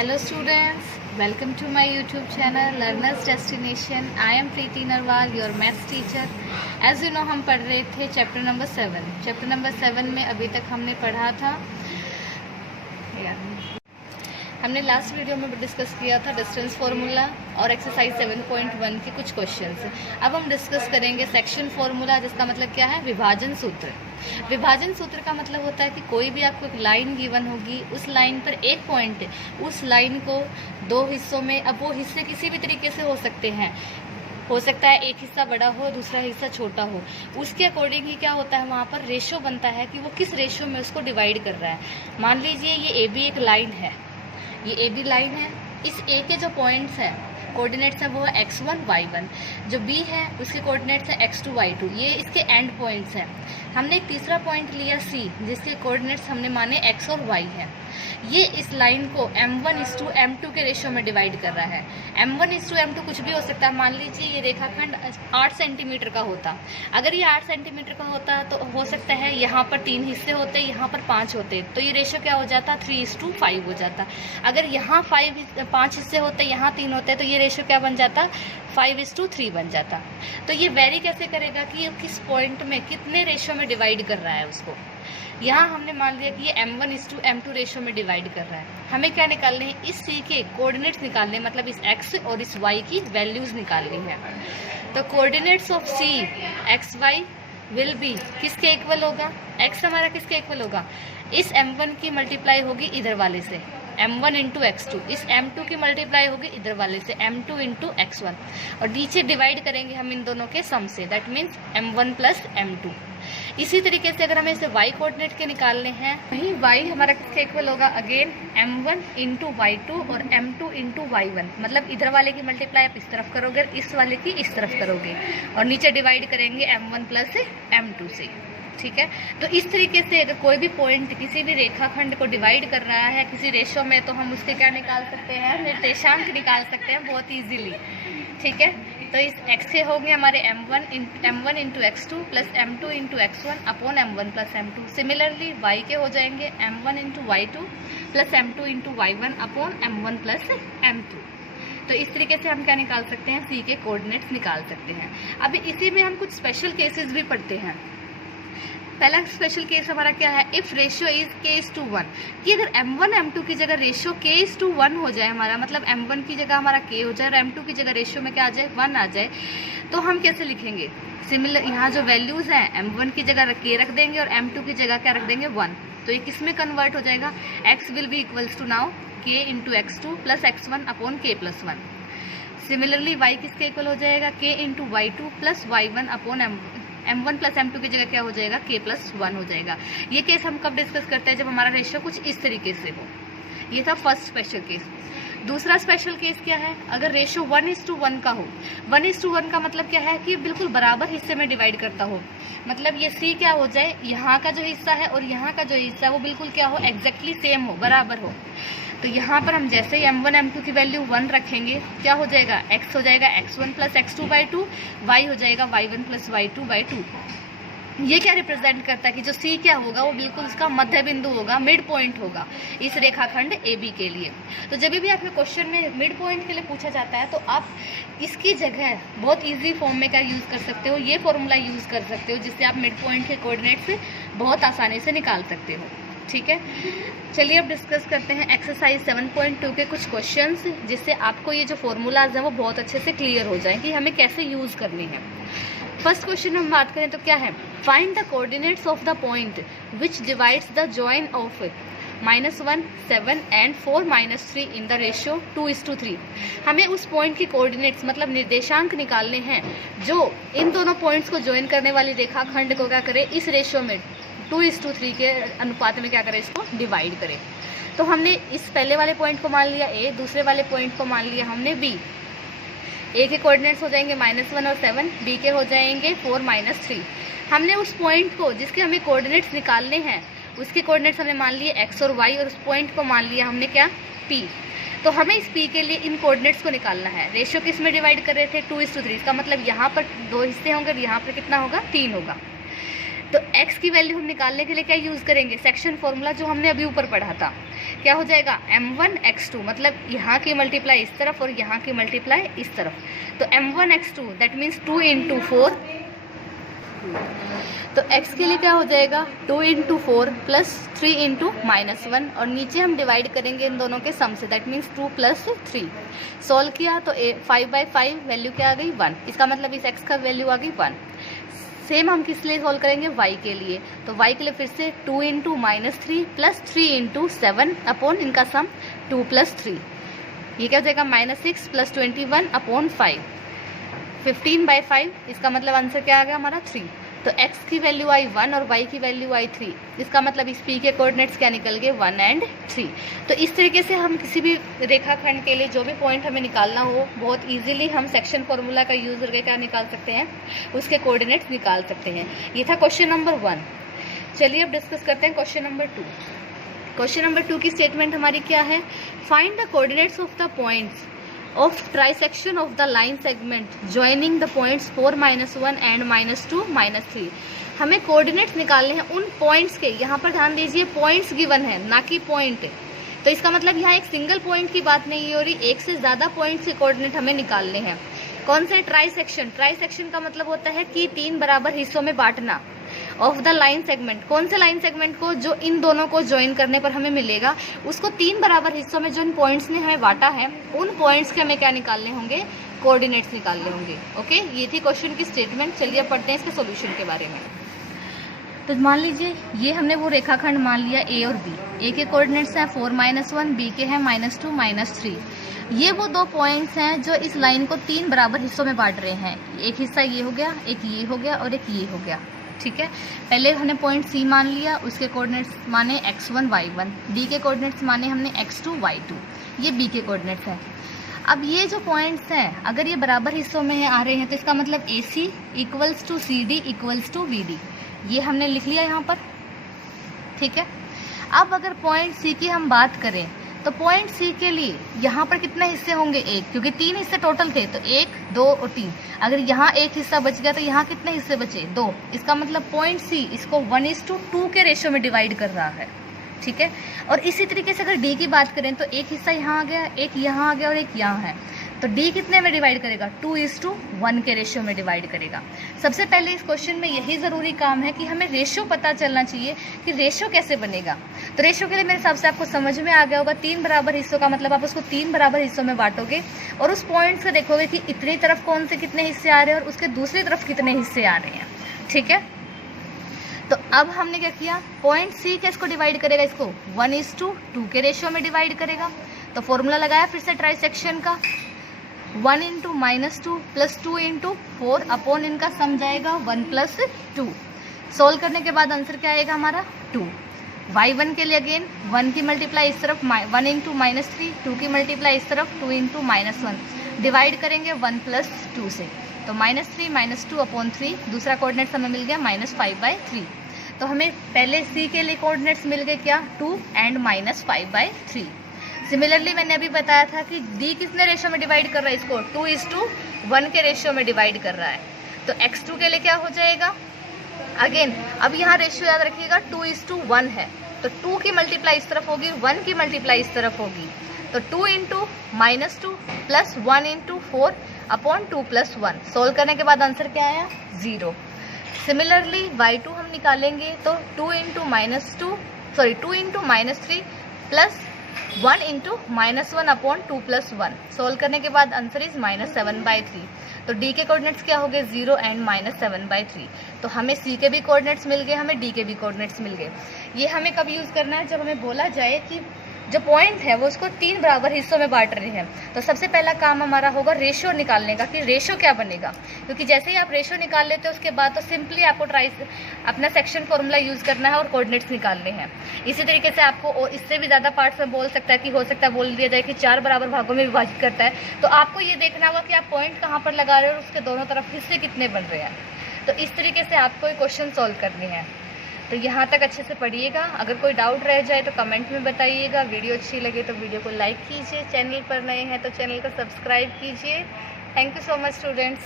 Hello students, welcome to my YouTube channel Learners Destination. I am Preeti Narwal, your maths teacher. As you know, हम पढ़ रहे थे chapter number 7. Chapter number 7 में अभी तक हमने पढ़ा था, हमने लास्ट वीडियो में डिस्कस किया था डिस्टेंस फार्मूला और एक्सरसाइज 7.1 के कुछ क्वेश्चंस। अब हम डिस्कस करेंगे सेक्शन फार्मूला, जिसका मतलब क्या है, विभाजन सूत्र। विभाजन सूत्र का मतलब होता है कि कोई भी आपको एक लाइन गिवन होगी, उस लाइन पर एक पॉइंट है, उस लाइन को दो हिस्सों में, अब वो हिस्से किसी भी तरीके से हो सकते हैं, हो सकता है एक हिस्सा बड़ा हो, दूसरा हिस्सा छोटा हो, उसके अकॉर्डिंग ही क्या होता है, वहाँ पर रेशो बनता है कि वो किस रेशो में उसको डिवाइड कर रहा है। मान लीजिए ये AB एक लाइन है, ये AB लाइन है, इस A के जो पॉइंट्स हैं, कोऑर्डिनेट्स है, वो है x1 y1, जो B है उसके कोऑर्डिनेट्स है x2 y2, ये इसके एंड पॉइंट्स हैं। हमने एक तीसरा पॉइंट लिया C, जिसके कोऑर्डिनेट्स हमने माने x और y हैं। ये इस लाइन को m1:m2 के रेशियो में डिवाइड कर रहा है। m1:m2 कुछ भी हो सकता है। मान लीजिए ये रेखाखंड 8 सेंटीमीटर का होता, अगर ये 8 सेंटीमीटर का होता तो हो सकता है यहाँ पर 3 हिस्से होते, यहाँ पर 5 होते, तो ये रेशियो क्या हो जाता, 3:5 हो जाता। अगर यहाँ 5 हिस्से होते, यहाँ 3 होते, तो ये रेशियो क्या बन जाता, 5:3 बन जाता। तो ये वेरी कैसे करेगा कि ये किस पॉइंट में कितने रेशियो में डिवाइड कर रहा है उसको। यहाँ हमने मान लिया कि ये m1:m2 रेशियो में डिवाइड कर रहा है। हमें क्या निकालने हैं, इस C के कोऑर्डिनेट्स निकालने, मतलब इस x और इस y की वैल्यूज निकालनी है। तो coordinates of C xy will be किसके इक्वल होगा, x हमारा किसके इक्वल होगा, इस m1 की मल्टीप्लाई होगी इधर वाले से m1 × x2, इस m2 की मल्टीप्लाई होगी इधर वाले से m2 × x1, और नीचे डिवाइड करेंगे हम इन दोनों के सम से, दैट मीन्स m1 + m2। इसी तरीके से अगर हमें इसे y कोऑर्डिनेट के निकालने हैं, वहीं y हमारा किसके इक्वल होगा, अगेन m1 × y2 और m2 × y1, मतलब इधर वाले की मल्टीप्लाई आप इस तरफ करोगे, इस वाले की इस तरफ करोगे, और नीचे डिवाइड करेंगे m1 + m2 से। ठीक है, तो इस तरीके से अगर कोई भी पॉइंट किसी भी रेखाखंड को डिवाइड कर रहा है किसी रेशो में, तो हम उसके क्या निकाल सकते हैं, निर्देशांक निकाल सकते हैं बहुत इजीली। ठीक है, तो इस x के होंगे हमारे m1 × x2 + m2 × x1 upon m1 + m2। Similarly y के हो जाएंगे m1 × y2 + m2 × y1 upon m1 + m2। तो इस तरीके से हम क्या निकाल सकते हैं, C के कोऑर्डिनेट्स निकाल सकते हैं। अभी इसी में हम कुछ स्पेशल केसेस भी पढ़ते हैं। पहला स्पेशल केस हमारा क्या है, इफ रेशियो इज k:1, कि अगर m1 m2 की जगह रेशियो k:1 हो जाए हमारा, मतलब m1 की जगह हमारा k हो जाए और m2 की जगह रेशियो में क्या आ जाए, 1 आ जाए, तो हम कैसे लिखेंगे। सिमिलर यहाँ जो वैल्यूज हैं, m1 की जगह k रख देंगे और m2 की जगह क्या रख देंगे, 1, तो ये किस में कन्वर्ट हो जाएगा, x will be equals to now k × x2 + x1 upon k + 1। Similarly y किसके इक्वल हो जाएगा, k × y2 + y1 upon m1 + m2 की जगह क्या हो जाएगा, k + 1 हो जाएगा। ये केस हम कब डिस्कस करते हैं, जब हमारा रेशियो कुछ इस तरीके से हो। ये था फर्स्ट स्पेशल केस। दूसरा स्पेशल केस क्या है, अगर रेशियो 1:1 का हो। 1:1 का मतलब क्या है कि बिल्कुल बराबर हिस्से में डिवाइड करता हो, मतलब ये C क्या हो जाए, यहाँ का जो हिस्सा है और यहाँ का जो हिस्सा है वो बिल्कुल क्या हो, एग्जैक्टली सेम हो, बराबर हो। तो यहाँ पर हम जैसे ही m1 m2 की वैल्यू 1 रखेंगे, क्या हो जाएगा, x हो जाएगा x1 + x2/2, y हो जाएगा y1 + y2/2। ये क्या रिप्रेजेंट करता है कि जो C क्या होगा वो बिल्कुल उसका मध्य बिंदु होगा, मिड पॉइंट होगा इस रेखाखंड AB के लिए। तो जब भी आपके क्वेश्चन में मिड पॉइंट के लिए पूछा जाता है, तो आप इसकी जगह बहुत इजी फॉर्म में क्या यूज़ कर सकते हो, ये फॉर्मूला यूज़ कर सकते हो, जिससे आप मिड पॉइंट के कोऑर्डिनेट्स बहुत आसानी से निकाल सकते हो। ठीक है, चलिए अब डिस्कस करते हैं एक्सरसाइज 7.2 के कुछ क्वेश्चंस, जिससे आपको ये जो फॉर्मूलाज हैं वो बहुत अच्छे से क्लियर हो जाएं कि हमें कैसे यूज़ करनी है। फर्स्ट क्वेश्चन हम बात करें तो क्या है, find the coordinates of the point which divides the join of -1, 7 and 4 - 3 in the ratio 2:3। हमें उस पॉइंट की कोऑर्डिनेट्स मतलब निर्देशांक निकालने हैं जो इन दोनों पॉइंट्स को ज्वाइन करने वाली रेखाखंड को क्या करे, इस रेशियो में 2:3 के अनुपात में क्या करें, इसको डिवाइड करें। तो हमने इस पहले वाले पॉइंट को मान लिया A, दूसरे वाले पॉइंट को मान लिया हमने B। A के कोऑर्डिनेट्स हो जाएंगे -1 और 7, B के हो जाएंगे 4 - 3। हमने उस पॉइंट को जिसके हमें कोऑर्डिनेट्स निकालने हैं, उसके कोऑर्डिनेट्स हमने मान लिए x और y, और उस पॉइंट को मान लिया हमने क्या, P। तो हमें इस P के लिए इन कोऑर्डिनेट्स को निकालना है। रेशियो किस में डिवाइड कर रहे थे, 2:3। इसका मतलब यहाँ पर 2 हिस्से होंगे और यहाँ पर कितना होगा, 3 होगा। तो x की वैल्यू हम निकालने के लिए क्या यूज़ करेंगे, सेक्शन फॉर्मूला जो हमने अभी ऊपर पढ़ा था। क्या हो जाएगा m1 x2, मतलब यहाँ की मल्टीप्लाई इस तरफ और यहाँ की मल्टीप्लाई इस तरफ, तो m1 x2 दैट मीन्स 2 × 4, तो x के लिए क्या हो जाएगा 2 × 4 प्लस 3 × -1, और नीचे हम डिवाइड करेंगे इन दोनों के सम से, दैट मीन्स 2 + 3। सॉल्व किया तो 5/5 वैल्यू क्या आ गई 1, इसका मतलब इस x का वैल्यू आ गई 1। सेम हम किस लिए सॉल्व करेंगे y के लिए, तो y के लिए फिर से 2 × -3 प्लस 3 × 7 अपॉन इनका सम 2 + 3, ये क्या हो जाएगा -6 प्लस 21/5, 15/5, इसका मतलब आंसर क्या आ गया हमारा 3। तो x की वैल्यू आई 1 और y की वैल्यू आई 3, इसका मतलब इस p के कोऑर्डिनेट्स क्या निकल गए 1 और 3। तो इस तरीके से हम किसी भी रेखाखंड के लिए जो भी पॉइंट हमें निकालना हो बहुत इजीली हम सेक्शन फॉर्मूला का यूज़ करके क्या निकाल सकते हैं, उसके कोऑर्डिनेट्स निकाल सकते हैं। ये था क्वेश्चन नंबर 1। चलिए अब डिस्कस करते हैं क्वेश्चन नंबर 2। क्वेश्चन नंबर 2 की स्टेटमेंट हमारी क्या है, find the coordinates of the points of trisection of the line segment joining the points 4 - 1 and -2 -3। हमें कोऑर्डिनेट्स निकालने हैं उन पॉइंट्स के, यहाँ पर ध्यान दीजिए पॉइंट्स गिवन है ना कि पॉइंट, तो इसका मतलब यहाँ एक सिंगल पॉइंट की बात नहीं हो रही, एक से ज़्यादा पॉइंट्स के कोऑर्डिनेट हमें निकालने हैं। कौन से ट्राइसेक्शन, ट्राइसेक्शन का मतलब होता है कि 3 बराबर हिस्सों में बांटना ऑफ द लाइन सेगमेंट, कौन से लाइन सेगमेंट को, जो इन दोनों को ज्वाइन करने पर हमें मिलेगा, उसको 3 बराबर हिस्सों में जो इन पॉइंट्स ने हमें बांटा है उन पॉइंट्स के हमें क्या निकालने होंगे, कोऑर्डिनेट्स निकालने होंगे। ओके, ये थी क्वेश्चन की स्टेटमेंट। चलिए अब पढ़ते हैं इसके सॉल्यूशन के बारे में। तो मान लीजिए ये हमने वो रेखाखंड मान लिया a और b, a के कोऑर्डिनेट्स हैं 4 - 1, b के हैं -2 -3। ये वो दो पॉइंट्स हैं जो इस लाइन को 3 बराबर हिस्सों में बांट रहे हैं, एक हिस्सा ये हो गया, एक ये हो गया और एक ये हो गया। ठीक है, पहले हमने पॉइंट C मान लिया, उसके कोऑर्डिनेट्स माने x1 y1, D के कोऑर्डिनेट्स माने हमने x2 y2, ये B के कोऑर्डिनेट्स हैं। अब ये जो पॉइंट्स हैं अगर ये बराबर हिस्सों में आ रहे हैं तो इसका मतलब AC = CD = BD, ये हमने लिख लिया यहाँ पर। ठीक है, अब अगर पॉइंट C की हम बात करें तो पॉइंट C के लिए यहाँ पर कितने हिस्से होंगे, एक, क्योंकि 3 हिस्से टोटल थे, तो 1 2 और 3। अगर यहाँ एक हिस्सा बच गया तो यहाँ कितने हिस्से बचे, 2। इसका मतलब पॉइंट C इसको 1:2 के रेशियो में डिवाइड कर रहा है। ठीक है, और इसी तरीके से अगर D की बात करें तो एक हिस्सा यहाँ आ गया, एक यहाँ आ गया और एक यहाँ है, तो D कितने में डिवाइड करेगा, 2:1 के रेशियो में डिवाइड करेगा। सबसे पहले इस क्वेश्चन में यही ज़रूरी काम है कि हमें रेशियो पता चलना चाहिए कि रेशियो कैसे बनेगा। तो रेशियो के लिए मेरे हिसाब से आपको समझ में आ गया होगा, 3 बराबर हिस्सों का मतलब आप उसको 3 बराबर हिस्सों में बांटोगे और उस पॉइंट से देखोगे कि इतनी तरफ कौन से कितने हिस्से आ रहे हैं और उसके दूसरी तरफ कितने हिस्से आ रहे हैं। ठीक है, तो अब हमने क्या किया, पॉइंट C के इसको डिवाइड करेगा, इसको 1:2 के रेशियो में डिवाइड करेगा। तो फॉर्मूला लगाया फिर से ट्राइसेक्शन का, 1 × -2 प्लस 2 × 4 अपॉन इनका सम जाएगा 1 + 2। सोल्व करने के बाद आंसर क्या आएगा हमारा 2। y1 के लिए अगेन 1 की मल्टीप्लाई इस तरफ 1 × -3, 2 की मल्टीप्लाई इस तरफ 2 × -1, डिवाइड करेंगे 1 + 2 से, तो -3 - 2 अपॉन 3, दूसरा कोऑर्डिनेट्स हमें मिल गया -5/3। तो हमें पहले C के लिए कोऑर्डिनेट्स मिल गए क्या, 2 एंड -5/3। सिमिलरली मैंने अभी बताया था कि D कितने रेशियो में डिवाइड कर रहा है, इसको 2:1 के रेशियो में डिवाइड कर रहा है। तो x2 के लिए क्या हो जाएगा, अगेन अब यहाँ रेशियो याद रखिएगा 2:1 है, तो 2 की मल्टीप्लाई इस तरफ होगी, 1 की मल्टीप्लाई इस तरफ होगी, तो 2 × -2 प्लस 1 × 4 अपॉन 2 + 1। सोल्व करने के बाद आंसर क्या आया 0। सिमिलरली y2 हम निकालेंगे तो 2 × -3 प्लस 1 × -1 अपॉन 2 + 1। सोल्व करने के बाद आंसर इज -7/3। तो D के कोऑर्डिनेट्स क्या हो गए 0 एंड -7/3। तो हमें C के भी कोऑर्डिनेट्स मिल गए, हमें D के भी कोऑर्डिनेट्स मिल गए। ये हमें कब यूज़ करना है, जब हमें बोला जाए कि जो पॉइंट है वो उसको 3 बराबर हिस्सों में बांट रहे हैं। तो सबसे पहला काम हमारा होगा रेशियो निकालने का कि रेशियो क्या बनेगा, क्योंकि जैसे ही आप रेशियो निकाल लेते हो उसके बाद तो सिंपली आपको अपना सेक्शन फॉर्मूला यूज़ करना है और कोऑर्डिनेट्स निकालने हैं। इसी तरीके से आपको और इससे भी ज़्यादा पार्ट्स में बोल सकता है कि हो सकता है बोल दिया जाए कि 4 बराबर भागों में विभाजित करता है, तो आपको ये देखना होगा कि आप पॉइंट कहाँ पर लगा रहे हो और उसके दोनों तरफ हिस्से कितने बन रहे हैं। तो इस तरीके से आपको ये क्वेश्चन सॉल्व करने हैं। तो यहाँ तक अच्छे से पढ़िएगा, अगर कोई डाउट रह जाए तो कमेंट में बताइएगा। वीडियो अच्छी लगे तो वीडियो को लाइक कीजिए, चैनल पर नए हैं तो चैनल को सब्सक्राइब कीजिए। Thank you so much students.